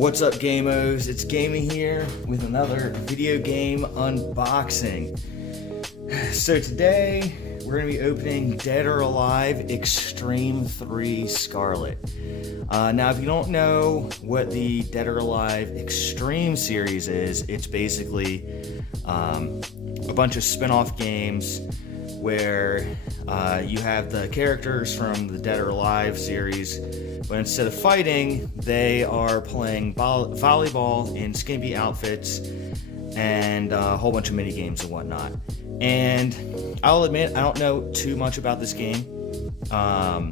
What's up, Gamos? It's Gamey here with another video game unboxing. So today we're going to be opening Dead or Alive Xtreme 3 Scarlet. Now, if you don't know what the Dead or Alive Xtreme series is, it's basically a bunch of spin-off games where you have the characters from the Dead or Alive series, but instead of fighting, they are playing volleyball in skimpy outfits and a whole bunch of mini games and whatnot. And I'll admit, I don't know too much about this game. I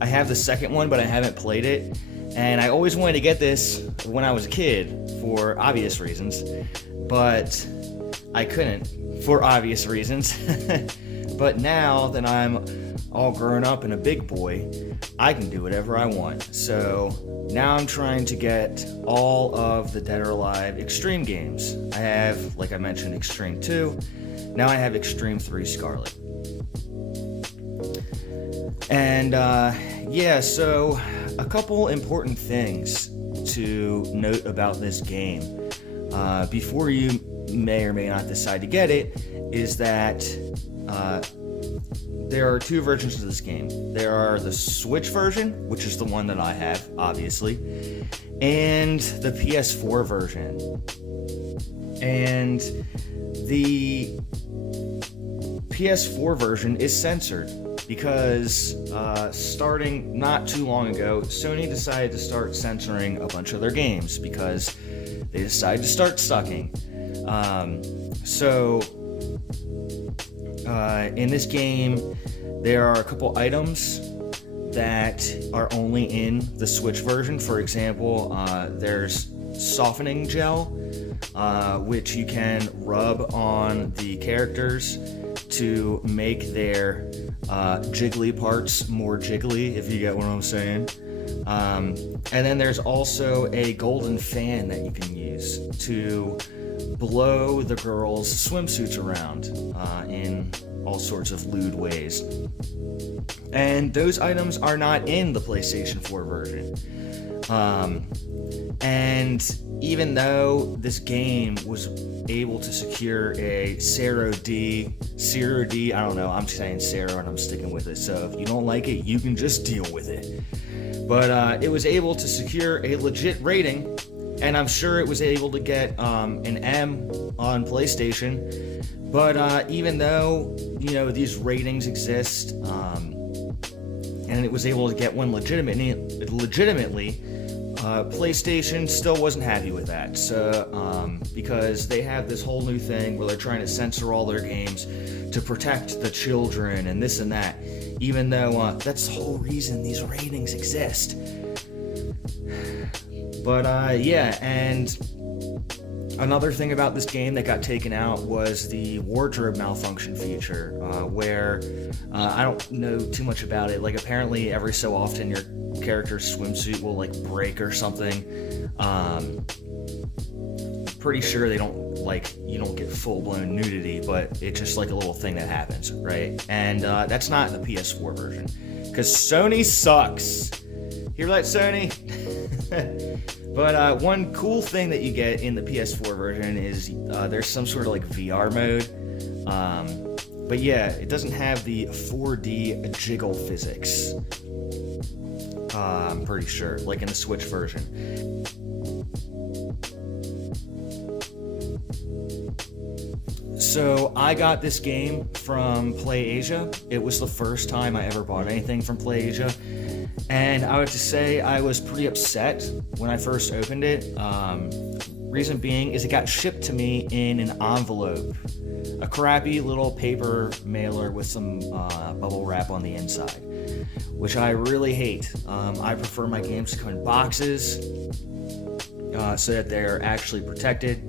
have the second one, but I haven't played it. And I always wanted to get this when I was a kid for obvious reasons, but I couldn't for obvious reasons. But now that I'm all grown up and a big boy, I can do whatever I want. So now I'm trying to get all of the Dead or Alive Xtreme games. I have, like I mentioned, Xtreme 2. Now I have Xtreme 3 Scarlet. And yeah, so a couple important things to note about this game before you may or may not decide to get it is that there are two versions of this game. There are the Switch version, which is the one that I have, obviously, and the PS4 version. And the PS4 version is censored because starting not too long ago, Sony decided to start censoring a bunch of their games because they decided to start sucking. In this game, there are a couple items that are only in the Switch version. For example, there's softening gel, which you can rub on the characters to make their jiggly parts more jiggly, if you get what I'm saying. And then there's also a golden fan that you can use to blow the girls' swimsuits around in all sorts of lewd ways. And those items are not in the PlayStation 4 version. And even though this game was able to secure a Zero D, I don't know, I'm saying Zero and I'm sticking with it, so if you don't like it, you can just deal with it. But it was able to secure a legit rating, and I'm sure it was able to get an M on PlayStation. But even though, you know, these ratings exist, and it was able to get one legitimately, PlayStation still wasn't happy with that. So, because they have this whole new thing where they're trying to censor all their games to protect the children and this and that, even though that's the whole reason these ratings exist. But yeah, and another thing about this game that got taken out was the wardrobe malfunction feature, where I don't know too much about it. Like, apparently every so often your character's swimsuit will like break or something. Pretty sure they don't, like, you don't get full-blown nudity, but it's just like a little thing that happens, right? And that's not in the PS4 version, because Sony sucks. Hear that, Sony? But one cool thing that you get in the PS4 version is there's some sort of like VR mode. But yeah, it doesn't have the 4D jiggle physics. I'm pretty sure, like in the Switch version. So I got this game from PlayAsia. It was the first time I ever bought anything from PlayAsia. And I would just say I was pretty upset when I first opened it. Reason being is it got shipped to me in an envelope. A crappy little paper mailer with some bubble wrap on the inside, which I really hate. I prefer my games to come in boxes so that they're actually protected.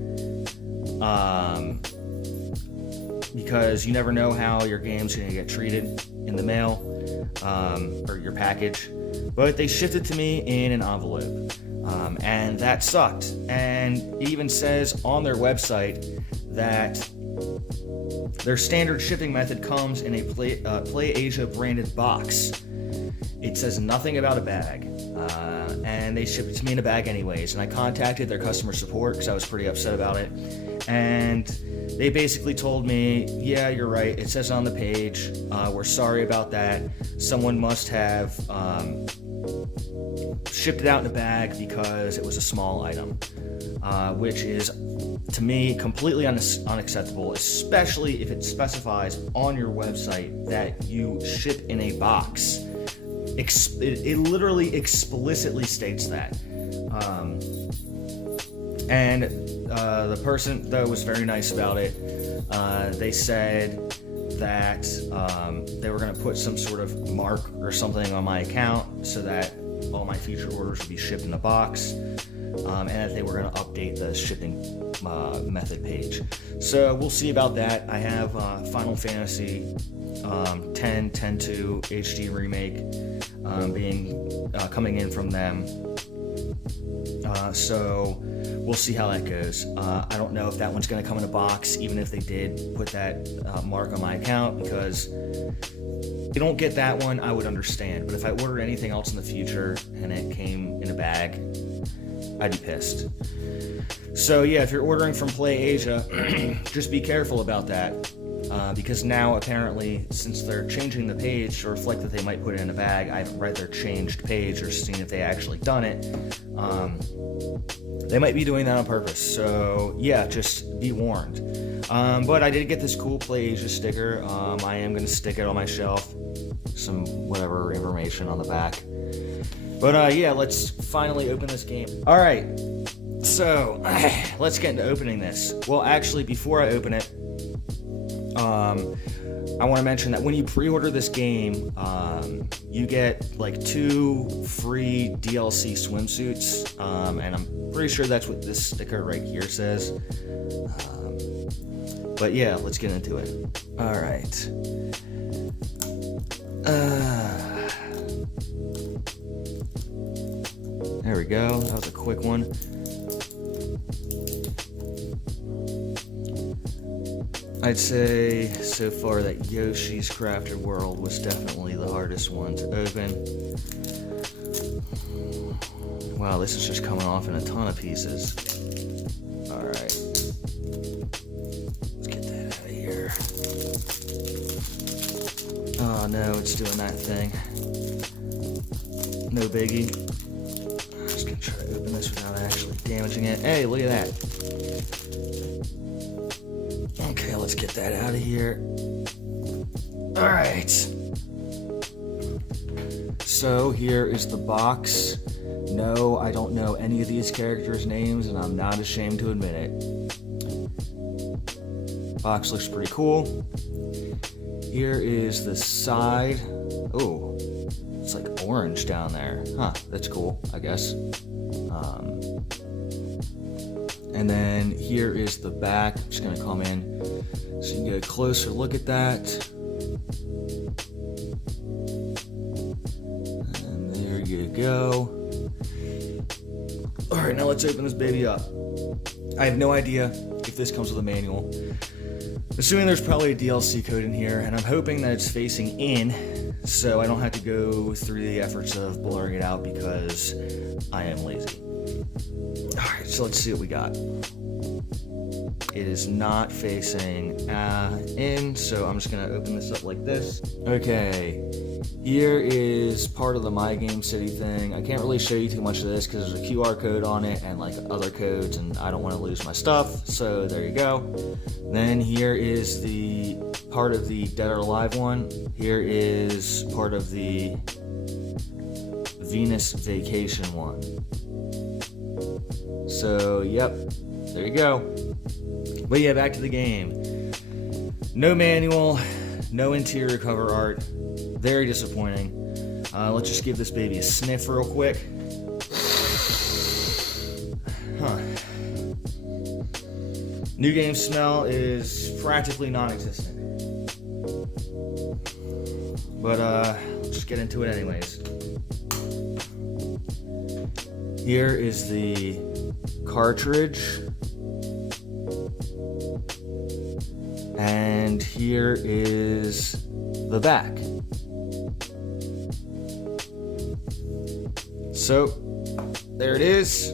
Because you never know how your game's going to get treated in the mail, or your package. But they shipped it to me in an envelope, and that sucked. And it even says on their website that their standard shipping method comes in a PlayAsia branded box. It says nothing about a bag. and they shipped it to me in a bag anyways. And I contacted their customer support because I was pretty upset about it, and they basically told me, yeah, you're right, it says on the page, we're sorry about that. Someone must have shipped it out in a bag because it was a small item, which is, to me, completely unacceptable, especially if it specifies on your website that you ship in a box. It literally explicitly states that. And the person, though, was very nice about it. They said that they were going to put some sort of mark or something on my account so that all my future orders would be shipped in a box, and that they were going to update the shipping method page. So we'll see about that. I have Final Fantasy 10.2 HD remake coming in from them. So we'll see how that goes. I don't know if that one's going to come in a box, even if they did put that mark on my account, because if you don't get that one, I would understand. But if I order anything else in the future and it came in a bag, I'd be pissed. So yeah, if you're ordering from Play Asia, just be careful about that. Because now apparently, since they're changing the page to reflect that they might put it in a bag, I haven't read their changed page or seen if they actually done it. They might be doing that on purpose, so yeah, just be warned. But I did get this cool Play Asia sticker. I am going to stick it on my shelf, some whatever information on the back. But yeah, let's finally open this game. Alright, so let's get into opening this. Well, actually, before I open it, I want to mention that when you pre-order this game, you get like 2 free DLC swimsuits, and I'm pretty sure that's what this sticker right here says. But yeah, let's get into it. All right. There we go. That was a quick one. I'd say so far that Yoshi's Crafted World was definitely the hardest one to open. Wow, this is just coming off in a ton of pieces. Alright. Let's get that out of here. Oh no, it's doing that thing. No biggie. I'm just gonna try to open this without actually damaging it. Hey, look at that. Okay, let's get that out of here. Alright. So here is the box. No, I don't know any of these characters' names, and I'm not ashamed to admit it. Box looks pretty cool. Here is the side. Oh, it's like orange down there. Huh, that's cool, I guess. And then here is the back. I'm just gonna come in so you can get a closer look at that. And there you go. All right, now let's open this baby up. I have no idea if this comes with a manual. Assuming there's probably a DLC code in here, and I'm hoping that it's facing in, so I don't have to go through the efforts of blurring it out because I am lazy. Alright, so let's see what we got. It is not facing in, so I'm just going to open this up like this. Okay, here is part of the My Game City thing. I can't really show you too much of this because there's a QR code on it and like other codes, and I don't want to lose my stuff, so there you go. Then here is the part of the Dead or Alive one. Here is part of the Venus Vacation one. So, yep, there you go. But yeah, back to the game. No manual, no interior cover art. Very disappointing. Let's just give this baby a sniff real quick. Huh. New game smell is practically non-existent. But let's just get into it anyways. Here is the cartridge. And here is the back. So, there it is.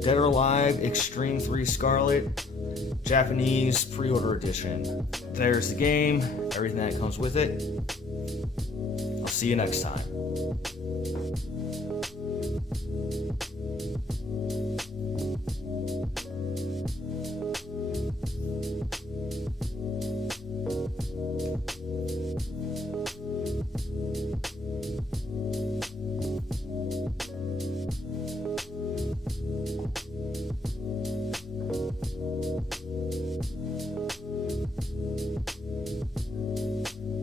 Dead or Alive Xtreme 3 Scarlet, Japanese pre-order edition. There's the game, everything that comes with it. I'll see you next time.